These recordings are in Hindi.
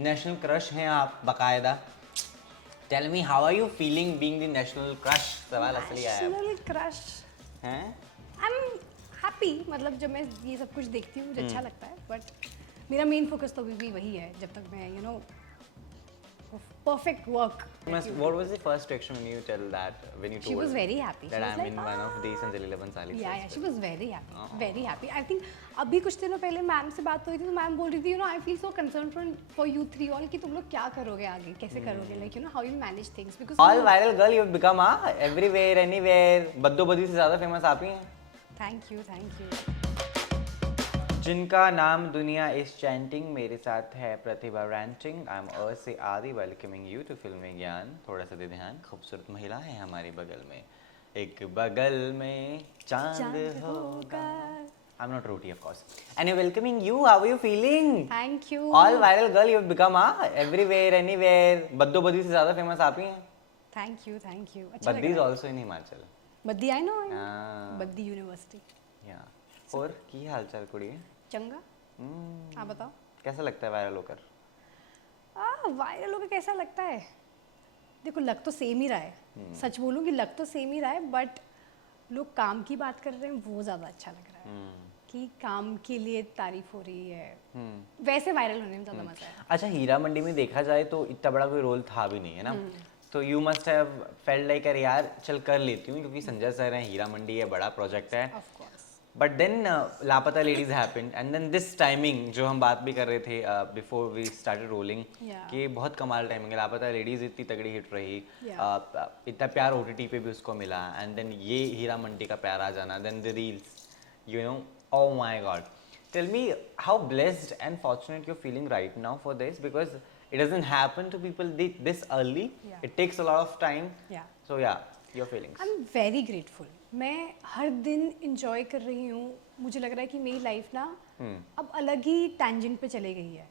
नेशनल क्रश हैं आप बकायदा. Tell me how are you feeling being the national crush. सवाल असली आया है. National crush. हैं? I am happy. मतलब जब मैं ये सब कुछ देखती हूँ मुझे अच्छा लगता है, बट मेरा मेन फोकस तो अभी भी वही है जब तक मैं perfect work. What was the first reaction when you tell that, when you told She was very happy. that She was I'm like, in one of these Anjali Bhansali? Yeah, she was very happy. Very happy. I think अभी कुछ दिनों पहले मैम से बात हुई थी तो मैम बोल रही थी I feel so concerned for you three all कि तुम लोग क्या करोगे आगे, कैसे करोगे, like how you manage things because all viral girl you've become everywhere anywhere. बद्दो बद्दी से ज़्यादा फेमस आप ही हैं. Thank you. जिनका नाम दुनिया इस चैंटिंग. मेरे साथ है प्रतिभा रैंटिंग. आई एम से आदि वेलकमिंग यू टू फिल्मी ज्ञान. थोड़ा सा दे ध्यान. खूबसूरत महिला है हमारे बगल में. एक बगल में चांद होगा. I am not rooty of course. And welcoming you. How are you feeling? Thank you. All viral girl you have become everywhere anywhere. Baddo Baddi से ज्यादा फेमस आप ही हैं. Thank you. अच्छा Baddi is also in Himachal. Baddi I know. Baddi university. या और की हालचाल कुड़ी है? चंगा. आप बताओ कैसा लगता है वायरल होकर? वायरल होकर कैसा लगता है? देखो लग तो सेम ही रहा है. सच बोलूं कि लग तो सेम ही रहा है, बट लोग काम की बात कर रहे हैं वो ज़्यादा अच्छा लग रहा है. कि काम के लिए तारीफ हो रही है. वैसे वायरल होने में ज़्यादा मजा है. अच्छा, हीरा मंडी में देखा जाए तो इतना बड़ा कोई रोल था भी नहीं है ना. तो you must have felt like अरे यार चल कर लेती हूँ क्योंकि संजय सर हैं, हीरा मंडी है, बड़ा प्रोजेक्ट है. Of course. But then Laapataa Ladies happened and then this timing जो हम बात भी कर रहे थे बिफोर वी स्टार्टेड रोलिंग कि बहुत कमाल टाइमिंग है. लापता लेडीज इतनी तगड़ी हिट रही. इतना प्यार ओटीटी पे भी उसको मिला एंड देन ये हीरा मंडी का प्यार आ जाना. Then the reels, you know, oh my god. Tell me how blessed and fortunate you're feeling right now for this, because it doesn't happen to people this early. It takes a lot of time. So yeah, your feelings. I'm very grateful. मैं हर दिन enjoy कर रही हूँ. मुझे लग रहा है कि मेरी लाइफ ना अब अलग ही tangent पे चले गई है.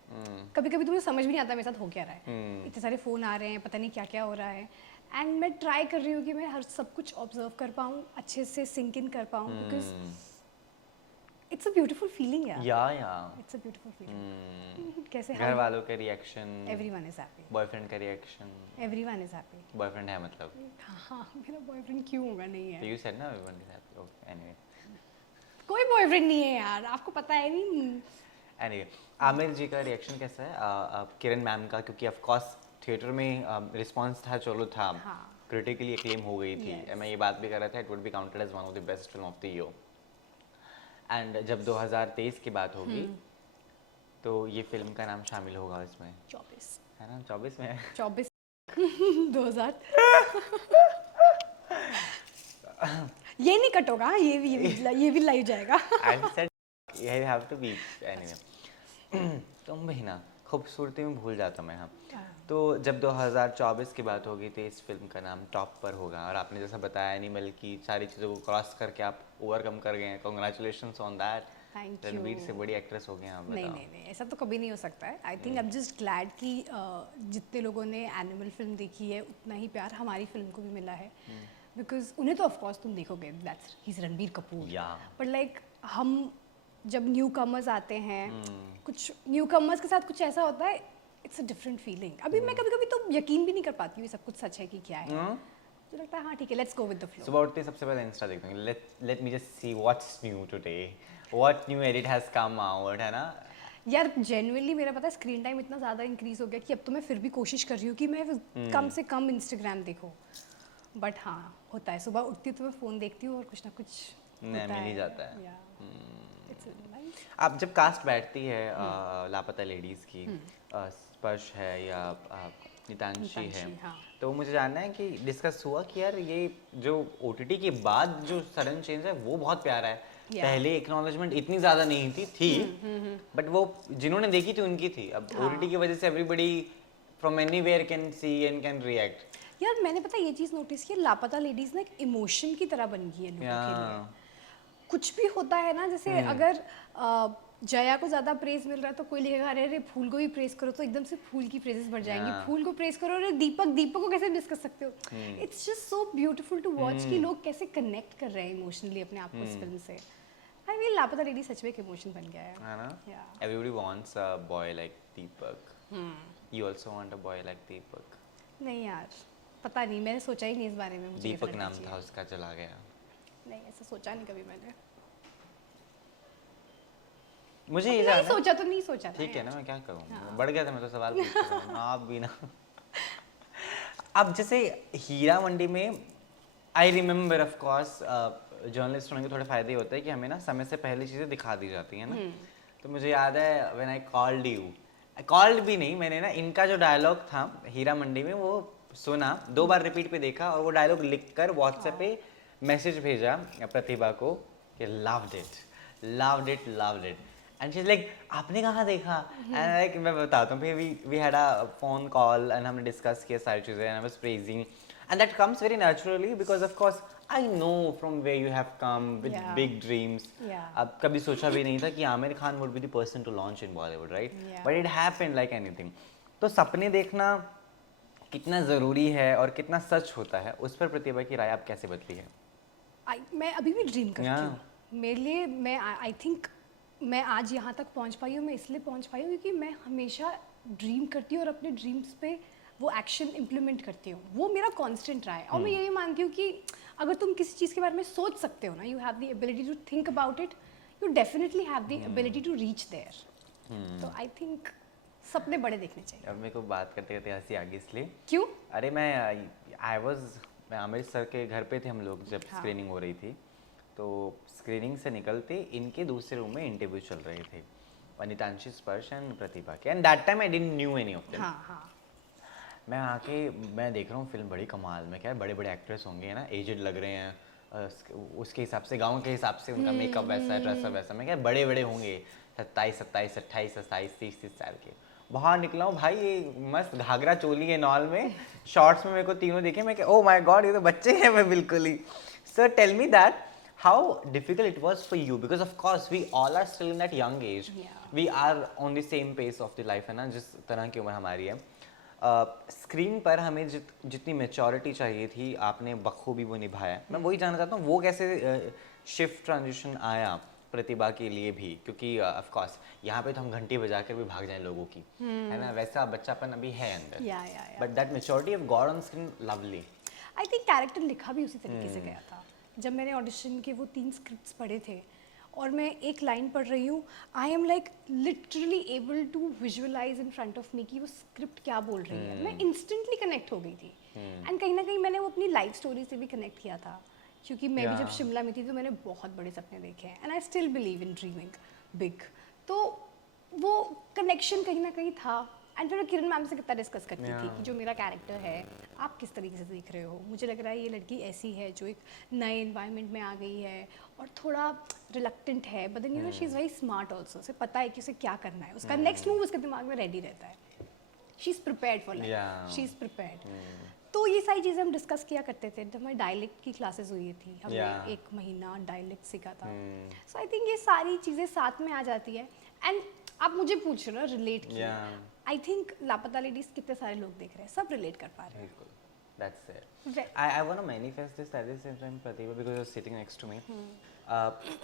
कभी कभी तो मुझे समझ भी नहीं आता मेरे साथ हो क्या रहा है. इतने सारे फोन आ रहे हैं, पता नहीं क्या क्या हो रहा है. एंड मैं ट्राई कर रही हूँ कि मैं हर सब कुछ ऑब्जर्व कर पाऊँ, अच्छे से सिंक इन कर पाऊँ, because it's a beautiful feeling यार. या इट्स अ ब्यूटीफुल फीलिंग. कैसे घर वालों के reaction, everyone is happy, boyfriend का reaction, everyone is happy. Boyfriend है मतलब? हाँ, मेरा बॉयफ्रेंड क्यों होगा? नहीं है. यू सेड ना everyone is happy. Okay, anyway कोई बॉयफ्रेंड नहीं है यार, आपको पता है नहीं. एनीवे आमिर जी का रिएक्शन कैसा है? किरण मैम का, क्योंकि ऑफ कोर्स थिएटर में रिस्पांस था, चलो था, क्रिटिकली एक्लेम हो गई थी. मैं ये बात भी कर रहा था, it would be counted as one of the best film of the year. And जब 2023 की बात होगी तो ये फिल्म का नाम शामिल होगा इसमें. 24 है ना? 24 में 24 2000 ये नहीं कट होगा. ये भी लाइव जाएगा. I said you have to be. Anyway तुम भी ना खूबसूरती में भूल जाता मैं. हाँ, तो जब 2024 की बात होगी तो इस फिल्म का नाम टॉप पर होगा. और आपने जैसा बताया एनिमल की सारी चीज़ों को क्रॉस करके आप ओवरकम कर गए हैं. Congratulations on that. रणबीर से बड़ी एक्ट्रेस हो गए आप. नहीं, ऐसा तो कभी नहीं हो सकता है. I think I am just glad कि जितने लोगों ने एनिमल फिल्म देखी है उतना ही प्यार हमारी फिल्म को भी मिला है. बिकॉज उन्हें तो ऑफकोर्स तुम देखोगे, that's he is Ranbir Kapoor. But like हम जब न्यू कमर्स आते हैं, कुछ न्यू कमर्स के साथ कुछ ऐसा होता है, इट्स अ डिफरेंट फीलिंग. अभी मैं कभी कभी तो यकीन भी नहीं कर पाती हूँ सब कुछ सच है कि क्या है. तो लगता है हाँ ठीक है, let's go with the flow. सुबह उठते सबसे पहले इंस्टा देखते हैं. Let me just see what's new today, what new edit has come out, है ना यार. जेन्युइनली मेरा पता है स्क्रीन टाइम इतना ज़्यादा इंक्रीज हो गया कि अब तो मैं फिर भी कोशिश कर रही हूँ कि मैं कम से कम इंस्टाग्राम देखूँ. बट हाँ होता है, सुबह उठती हूँ तो मैं फ़ोन देखती हूँ और कुछ ना कुछ मिल ही जाता है. आप जब कास्ट बैठती है लापता लेडीज़ की, स्पर्श है या नितांशी है, तो मुझे जानना है कि डिस्कस हुआ कि यार ये जो ओटीटी के बाद जो सडन चेंज है वो बहुत प्यारा है. पहले एक्नॉलेजमेंट इतनी ज़्यादा नहीं थी, बट वो जिन्होंने देखी थी उनकी थी. अब ओटीटी की वजह से everybody from anywhere can see and can react. यार मैंने पता ये चीज़ नोटिस की, लापता लेडीज़ ना एक इमोशन की तरह बन गई है लोगों के लिए. कुछ भी होता है ना, जैसे अगर जया को ज़्यादा प्रेज मिल रहा है तो कोई लिखेगा अरे फूल को भी प्रेज करो, तो एकदम से फूल की प्रेजेस बढ़ जाएंगी. फूल को प्रेज करो, अरे दीपक को कैसे मिस कर सकते हो. It's just so beautiful to watch कि लोग कैसे कनेक्ट कर रहे हैं इमोशनली अपने आप को इस फिल्म से. आई मीन लापता लेडी सच में एक इमोशन बन गया है ना. Everybody wants a boy like Deepak. You also want a boy like Deepak? नहीं यार, पता नहीं, मैंने सोचा ही नहीं इस बारे में। मुझे दीपक नाम था उसका, चला गया। नहीं, ऐसा सोचा नहीं कभी मैंने। मुझे ये नहीं सोचा तो नहीं सोचा। ठीक है ना, मैं क्या करूँ, बढ़ गया था मैं तो सवाल पूछ रहा हूँ आप भी ना। अब जैसे हीरा मंडी में I remember of course journalist होने के थोड़े फायदे होते हैं कि हमें ना समय से पहले चीज़ें दिखा दी जाती हैं ना। तो मुझे याद है when I called you, called भी नहीं, मैंने ना इनका जो डायलॉग था हीरा मंडी में वो सुना, 2 बार रिपीट पे देखा और वो डायलॉग लिख कर व्हाट्सएप पे मैसेज भेजा प्रतिभा को कि loved it and she is like आपने कहाँ देखा एंड लाइक मैं बताता हूँ, फिर we had a phone call and हमने डिस्कस किया सारी चीज़ें and I was praising and that comes very naturally because of course I know from where you have come with big dreams. अब कभी सोचा भी नहीं था कि Aamir Khan would be the person to launch in Bollywood, right? But it happened like anything. तो सपने देखना कितना ज़रूरी है और कितना सच होता है, उस पर प्रतिभा की राय आप कैसे बदली है? मैं अभी भी ड्रीम करती हूँ। मेरे लिए मैं आई थिंक मैं आज यहाँ तक पहुँच पाई हूँ, मैं इसलिए पहुँच पाई हूँ क्योंकि मैं हमेशा ड्रीम करती हूँ और अपने ड्रीम्स पे वो एक्शन इम्प्लीमेंट करती हूँ। वो मेरा कांस्टेंट रहा है और मैं यही मानती हूँ कि अगर तुम किसी चीज़ के बारे में सोच सकते हो ना, you have the ability to think about it, you definitely have the ability to reach there. तो आई थिंक सपने बड़े देखने चाहिए। अब मेरे को बात करते करते हंसी आ गई, इसलिए क्यों? अरे मैं आमिर सर के घर पे थे हम लोग जब स्क्रीनिंग हो रही थी, तो स्क्रीनिंग से निकलते इनके दूसरे रूम में इंटरव्यू चल रहे थे, अनितांशी स्पर्श एंड प्रतिभा के, and that time I didn't knew any of them. मैं आके मैं देख रहा हूँ फिल्म बड़ी कमाल, मैं क्या बड़े बड़े एक्ट्रेस होंगे ना, एजेड लग रहे हैं, उसके हिसाब से गाँव के हिसाब से उनका मेकअप वैसा है, ड्रेसअप वैसा, मैं क्या बड़े बड़े होंगे 27, 28, 30, 30 साल के। बाहर निकला हूँ भाई, ये मस्त घाघरा चोली है नॉल में, शॉर्ट्स में मेरे को तीनों दिखे, मैं क्या ओ माय गॉड ये तो बच्चे हैं मैं बिल्कुल ही। Sir tell me that how difficult it was for you, because of course we all are still in that young age, we are on the same pace of the life है ना, जिस तरह की उम्र हमारी है। स्क्रीन पर हमें जितनी मेच्योरिटी चाहिए थी आपने बखूबी वो निभाया। मैं वही जानना चाहता हूँ वो कैसे शिफ्ट ट्रांजिशन आया प्रतिभा के लिए भी, क्योंकि ऑफ कोर्स यहाँ पे तो हम घंटी बजा कर भी भाग जाएं लोगों की, है ना, वैसा बच्चापन अभी है अंदर, but that maturity of God on screen lovely. I think character लिखा भी उसी तरीके से गया था। जब मैंने ऑडिशन के वो 3 स्क्रिप्ट्स पढ़े थे और मैं एक लाइन पढ़ रही हूँ, I am like literally able to visualise in front of me कि वो स्क्रिप्ट क्या बोल रही है। मैं इंस्टेंटली कनेक्ट हो गई थी एंड कहीं ना कहीं मैंने वो अपनी लाइफ स्टोरी से भी कनेक्ट किया था, क्योंकि मैं भी जब शिमला में थी तो मैंने बहुत बड़े सपने देखे हैं and I still believe in dreaming big. तो वो कनेक्शन कहीं ना कहीं था। एंड फिर मैं किरण मैम से कितना डिस्कस करती थी कि जो मेरा कैरेक्टर है आप किस तरीके से देख रहे हो, मुझे लग रहा है ये लड़की ऐसी है जो एक नए एनवायरनमेंट में आ गई है और थोड़ा रिलक्टेंट है, but then you know she is very smart also, उसे पता है कि उसे क्या करना है, उसका नेक्स्ट मूव उसके दिमाग में रेडी रहता है, she is prepared for life, she is prepared. तो ये सारी चीज़ें हम डिस्कस किया करते थे। जब हमारी डायलेक्ट की क्लासेस हुई थी, हमने 1 महीना डायलेक्ट सीखा था। सो आई थिंक ये सारी चीज़ें साथ में आ जाती है। एंड आप मुझे पूछ रहे हो रिलेट किया, आई थिंक लापता लेडीज कितने सारे लोग देख रहे हैं, सब रिलेट कर पा रहे हैं। That's it. I want to manifest this at the same time, Pratibha, because you're sitting next to me.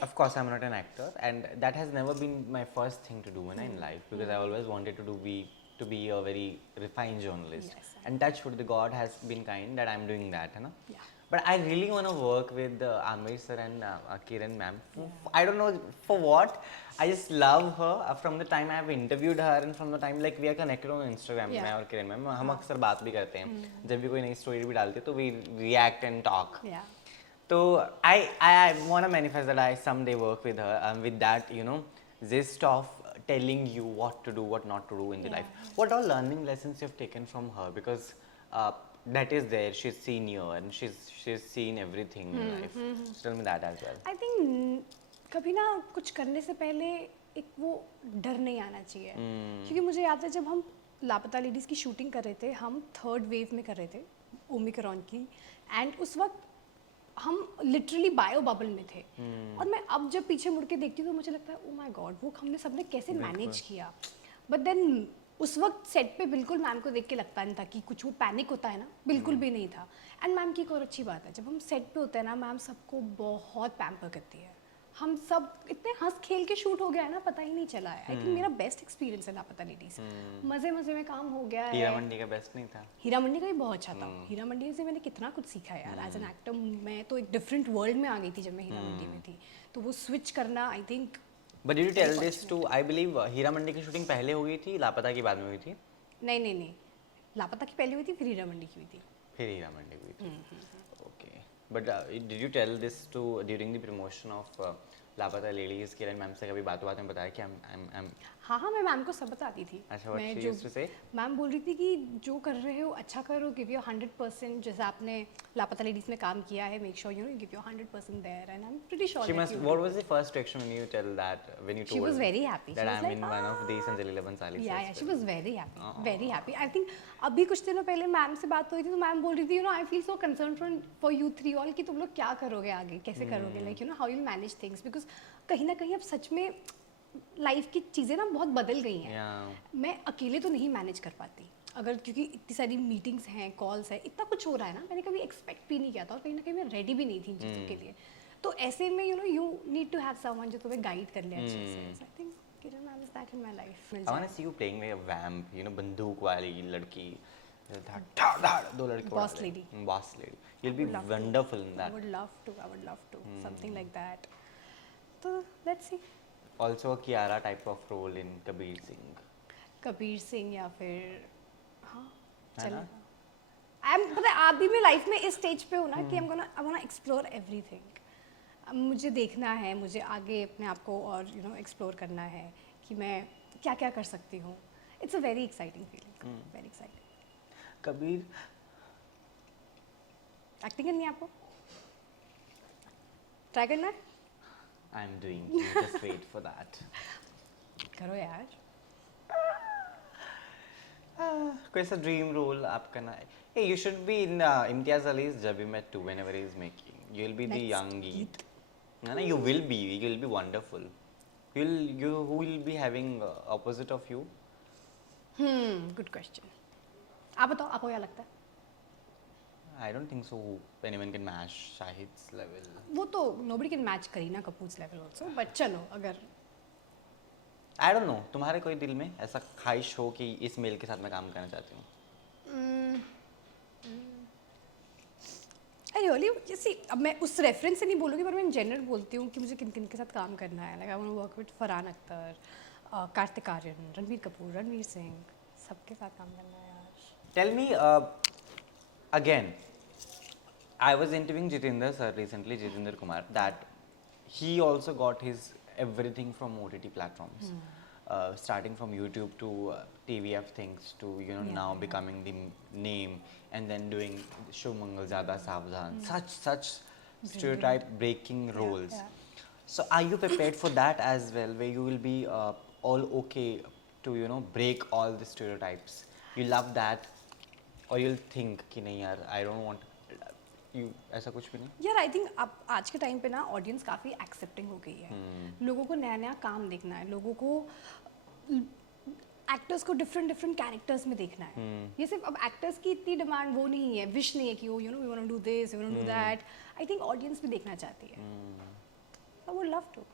Of course, I'm not an actor, and that has never been my first thing to do in life, because I always wanted to be a very refined journalist. Yes, and touch wood, the God has been kind that I'm doing that, है ना? Yeah. But I really want to work with Amir sir and Kiran ma'am. I don't know for what. I just love her from the time I have interviewed her and from the time like we are connected on Instagram. मैं और किरण मैम हम अक्सर बात भी करते हैं, जब भी कोई नई स्टोरी भी डालते हैं तो we react and talk. तो I want to manifest that I someday work with her with that, you know, zest of telling you what to do, what not to do in the life. What all learning lessons you've taken from her, because that is there, she's seen you and she's seen everything in life. So tell me that as well. I think कभी ना कुछ करने से पहले एक वो डर नहीं आना चाहिए, क्योंकि मुझे याद है जब हम लापता लेडीज़ की शूटिंग कर रहे थे, हम 3rd वेव में कर रहे थे ओमिक्रॉन की, एंड उस वक्त हम लिटरली बायो बबल में थे। और मैं अब जब पीछे मुड़ के देखती हूँ तो मुझे लगता है ओ माय गॉड वो हमने सबने कैसे मैनेज किया। बट देन उस वक्त सेट पे बिल्कुल मैम को देख के लगता नहीं था कि कुछ वो पैनिक होता है ना, बिल्कुल भी नहीं था। एंड मैम की एक और अच्छी बात है, जब हम सेट पे होते हैं ना, मैम सबको बहुत पैम्पर करती है, हम सब इतने हंस खेल के शूट हो गया है ना, पता ही नहीं चला है। आई थिंक मेरा बेस्ट एक्सपीरियंस है लापता लेडीज। मजे मजे में काम हो गया है। हीरा मंडी का बेस्ट नहीं था? हीरा मंडी का भी बहुत अच्छा था। हीरा मंडी से मैंने कितना कुछ सीखा यार एज एन एक्टर। मैं तो एक डिफरेंट वर्ल्ड में आ गई थी जब मैं हीरा मंडी में थी, तो वो स्विच करना I think. But did you tell this to, I believe Heera Mandi की शूटिंग पहले हो गई थी, लापता की बाद में हुई थी? नहीं नहीं नहीं, लापता की पहले हुई थी, फिर हीरा मंडी की हुई थी। फिर हीरा मंडी हुई थी। Okay, but did you tell this to during the promotion of Laapataa Ladies? Kiran ma'am से कभी बातों में बताया कि I'm हाँ हाँ, मैं मैम को सब बताती थी। अच्छा, what मैं she जो used to say? मैम बोल रही थी कि जो कर रहे हो अच्छा करो, गिव योर 100%। जैसे आपने लापता लेडीज में काम किया है, make sure you know give your 100% there, and I am pretty sure She must. What was the first reaction when you tell that? When you told? She was very happy. That She was I'm like, in one of these Anjali Bhansali. yeah, she was very happy, very happy. I think अभी कुछ दिनों पहले मैम से बात हुई थी, तो मैम बोल रही थी, you know I feel so concern for you three all, कि तुम लोग क्या करोगे आगे, कैसे करोगे, like you know how you manage things, because कहीं ना कहीं अब सच में लाइफ की चीज़ें ना बहुत बदल गई हैं। मैं अकेले तो नहीं मैनेज कर पाती, अगर क्योंकि इतनी सारी मीटिंग्स हैं, कॉल्स हैं, इतना कुछ हो रहा है ना, मैंने कभी एक्सपेक्ट भी नहीं किया था, और कहीं ना कहीं मैं रेडी भी नहीं थी इन चीज़ों के लिए। तो ऐसे में you know you need to have someone जो तुम्हें गाइड कर ले अच्छे से। I think Kiran ma'am is that in my life. I want to see you playing like a vamp, you know, बंदूक वाली लड़की, धाड़ दो लड़के, Boss lady. Boss lady. You'll be wonderful in that. I would love to something like that. तो let's see. Also a Kiara type of role in Kabir Singh. Kabir Singh या फिर हाँ है ना? चलेगा। पता है आप भी मैं लाइफ में इस स्टेज पे हूँ ना कि आई वांट एक्सप्लोर एवरीथिंग। मुझे देखना है, मुझे आगे अपने आप को और यू नो एक्सप्लोर करना है कि मैं क्या क्या कर सकती हूँ। It's a very exciting feeling, very exciting. Kabir acting करनी है आपको? ट्राई करना है? I'm doing. You just wait for that. करो यार। कोई सा ड्रीम रोल आपका ना? Hey, you should be in Imtiaz Ali's Jab We Met 2 whenever he's making. You'll be the Next young Geet. No, you will be. You'll be wonderful. Who will be having opposite of you? Good question. आप बताओ, आपको क्या लगता है? I don't think so. Anyone can match Shahid's level. वो तो nobody can match Kareena कपूर's level also, but चलो अगर I don't know. तुम्हारे कोई दिल में ऐसा ख्वाहिश हो कि इस मेल के साथ मैं काम करना चाहती हूँ? आई रियली जैसे अब मैं उस रेफरेंस से नहीं बोलूँगी, पर मैं इन जनरल बोलती हूँ कि मुझे किन किन के साथ काम करना है। Like I want to work with Farhan Akhtar, Kartik Aaryan, Ranbir Kapoor, Ranveer Singh, सबके साथ काम करना है यार। Tell me again. I was interviewing Jitendra sir recently, Jitendra Kumar, that he also got his everything from OTT platforms, starting from YouTube to TVF things to you know now becoming the name, and then doing Shumangal Zyada Savdhan, such stereotype breaking roles. So are you prepared for that as well, where you will be all okay to you know break all the stereotypes? You love that, or you'll think कि नहीं यार I don't want you, ऐसा कुछ भी नहीं? यार आई थिंक अब आज के टाइम पे ना ऑडियंस काफ़ी एक्सेप्टिंग हो गई है। लोगों को नया नया काम देखना है, लोगों को एक्टर्स को डिफरेंट कैरेक्टर्स में देखना है। ये सिर्फ अब एक्टर्स की इतनी डिमांड वो नहीं है, विश नहीं है कि you know we want to do this, we want to do that. I think audience भी देखना चाहती है। I would love to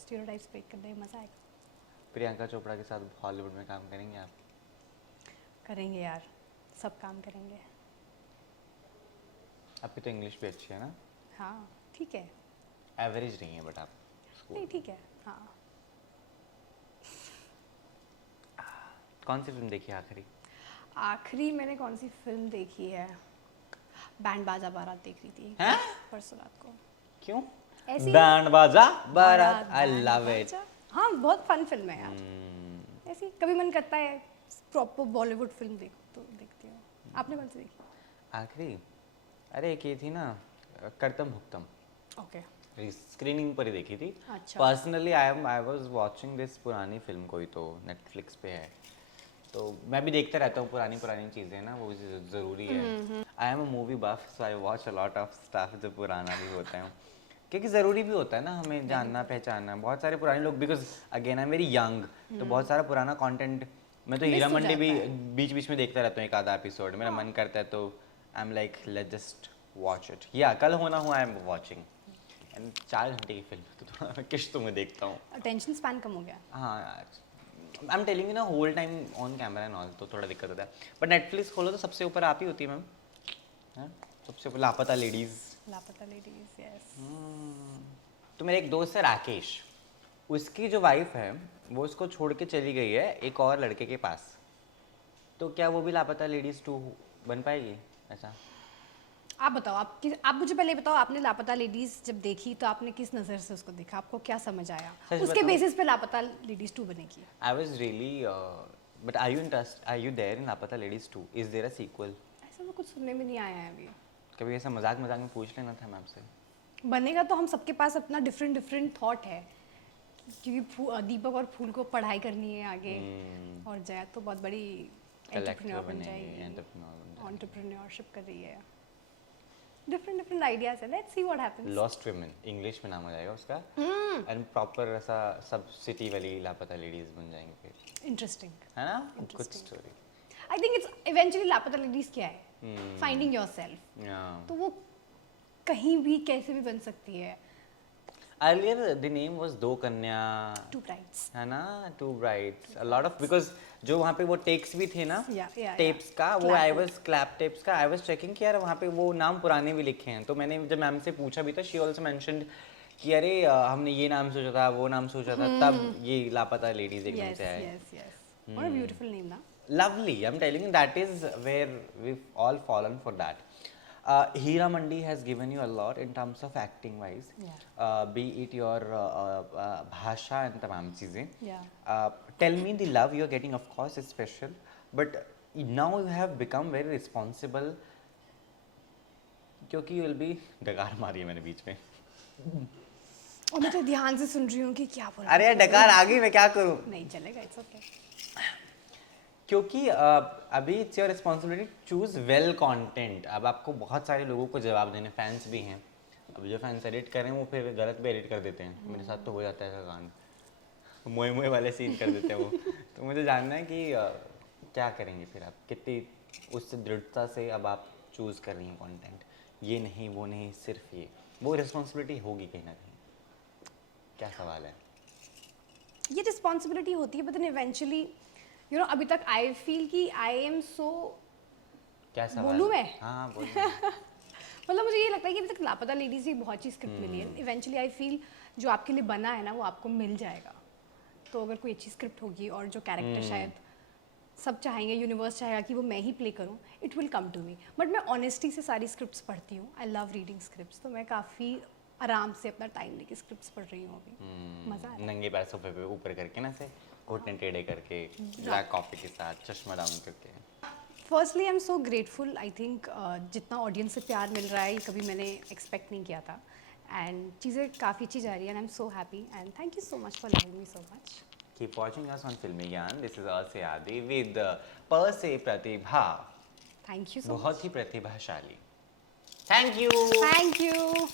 stereotypes break करने में मजा आएगा। प्रियंका चोपड़ा के साथ हॉलीवुड में काम करेंगे आप? करेंगे यार, सब काम करेंगे। आपकी तो इंग्लिश भी अच्छी है ना? हाँ ठीक है। एवरेज नहीं है बट आप नहीं ठीक है। हाँ कौन सी फिल्म देखी आखिरी? आखिरी मैंने कौन सी फिल्म देखी है? बैंड बाजा बारात देख रही थी हैं? परसों रात को। क्यों? ऐसी बैंड बाजा बारात, आई लव इट। हाँ बहुत फन फिल्म है यार। ऐसी कभी मन करता है प्रॉपर बॉलीवुड फिल्म देखो तो देखती हूँ। आपने कौन सी देखी आखिरी? अरे एक ये थी ना, करतम भुक्तम। ओके स्क्रीनिंग पर ही देखी थी। अच्छा। Personally I was watching this पुरानी फिल्म, कोई तो नेटफ्लिक्स पे है, तो मैं भी देखता रहता हूँ पुरानी चीज़ें ना, वो भी ज़रूरी है। I am a movie buff, so I watch a lot of stuff जो पुराना भी होता है, क्योंकि ज़रूरी भी होता है ना हमें जानना पहचानना। बहुत सारे पुराने लोग, because again I am very young, तो बहुत सारा पुराना कंटेंट मैं तो हीरा मंडी भी बीच में देखता रहता हूँ, एक आधा एपिसोड मेरा मन करता है तो आई am like let's just watch it. या कल होना हुआ आई एम वॉचिंग। एंड 4 घंटे की फिल्म तो थोड़ा मैं किश्तों में देखता हूँ. अटेंशन स्पैन कम हो गया. हाँ यार, आई एम टेलिंग यू ना, whole time on camera and all, तो थोड़ा दिक्कत होता है. बट नेटफ्लिक्स खोलो तो सबसे ऊपर आप ही होती है मैम. सबसे ऊपर लापता लेडीज़. लापता लेडीज, यस. तो मेरे एक दोस्त है राकेश, उसकी जो वाइफ है वो उसको छोड़ के चली गई है एक और लड़के के पास. तो क्या वो भी लापता लेडीज़ 2 बन पाएगी ऐसा? आप बताओ, आप मुझे पहले बताओ, आपने लापता लेडीज जब देखी तो आपने किस नज़र से उसको देखा, आपको क्या समझ आया, उसके बेसिस पे लापता लेडीज 2 बनेगी. I was really, but are you there in Laapataa Ladies 2? Is there a sequel? ऐसा तो कुछ सुनने में नहीं आया है अभी. कभी ऐसा मजाक में पूछ लेना था मैम से. बनेगा तो हम सबके पास अपना डिफरेंट थॉट है, क्योंकि दीपक और फूल को पढ़ाई करनी है आगे, और जया तो बहुत बड़ी एंटरप्रेन्योर बन जाएगी, एंटरप्रेन्योरशिप कर रही है. डिफरेंट आइडियाज है, let's see what happens. Lost women English में नाम हो जाएगा उसका, एंड प्रॉपर ऐसा सब सिटी वाली लापता लेडीज बन जाएंगे फिर. इंटरेस्टिंग है ना? Good story. I think it's eventually लापता लेडीज क्या है, फाइंडिंग योरसेल्फ. तो वो कहीं भी कैसे भी बन सकती है. Earlier the name was दो कन्या, 2 brides, है ना? 2 brides, a lot of, because जो वहाँ पे वो टेक्स भी थे ना, टेप्स का, वो आई वाज क्लैप टेप्स का, आई वाज चेकिंग कि यार वहाँ पे वो नाम पुराने भी लिखे हैं. तो मैंने जब मैम से पूछा भी था, शी ऑल्सो मेंशन्ड कि अरे हमने ये नाम सोचा था, वो नाम सोचा था, तब ये लापता लेडीज एकदम से आए. What a beautiful name ना. Lovely, I'm telling you, that is where we've all fallen for that. Heeramandi has given you a lot in terms of acting wise, be it your bhasha and tamam cheezein. Tell me, the love you're getting of course is special, but now you have become very responsible, क्योंकि you will be, डकार मारी है मैंने बीच में. और मैं तो ध्यान से सुन रही हूँ कि क्या बोल. अरे यार डकार आ गई, मैं क्या करूँ? नहीं चलेगा, इट्स ओके. क्योंकि अभी it's your responsibility choose well content. अब आपको बहुत सारे लोगों को जवाब देने, फैंस भी हैं. अब जो फैंस एडिट कर रहे हैं वो फिर गलत भी एडिट कर देते हैं. मेरे साथ तो हो जाता है कांड, मोए मोए वाले सीन कर देते हैं वो. तो मुझे जानना है कि क्या करेंगे फिर आप, कितनी उस दृढ़ता से अब आप चूज़ कर रही हैं कंटेंट, ये नहीं वो नहीं, सिर्फ ये, वो रिस्पॉन्सिबिलिटी होगी कहीं ना कहीं. क्या सवाल है? ये रिस्पॉन्सिबिलिटी होती है, but then eventually you know, अभी तक आई फील कि आई एम सो, क्या सवाल बोलूँ मैं? हाँ बोलिए. मतलब मुझे ये लगता है कि अभी तक लापता लेडीज की बहुत चीज़ स्क्रिप्ट मिली है. इवेंचुअली आई फील जो आपके लिए बना है ना वो आपको मिल जाएगा. तो अगर कोई अच्छी स्क्रिप्ट होगी और जो कैरेक्टर शायद सब चाहेंगे, यूनिवर्स चाहेगा कि वो मैं ही प्ले करूँ, it will come to me. But मैं ऑनेस्टी से सारी स्क्रिप्ट्स पढ़ती हूँ. I love reading scripts. तो मैं काफ़ी आराम से अपना टाइम लेके स्क्रिप्ट्स पढ़ रही हूँ अभी. मज़ा आ रहा है. नंगे पैर सोफे पे ऊपर करके ना से, घुटने टेढ़े करके, ब्लैक कॉफी के साथ, चश्मा डाउन करके. Firstly I am so grateful. I think जितना ऑडियंस से प्यार मिल रहा है ये कभी मैंने एक्सपेक्ट नहीं किया था. एंड चीज़ें काफ़ी अच्छी जा रही है. And I am so happy and thank you so much for loving me so much. Keep watching us on Filmy Gyan. This is Arse Adi with per se Pratibha. Thank you so much. बहुत ही प्रतिभाशाली. Thank you. Thank you.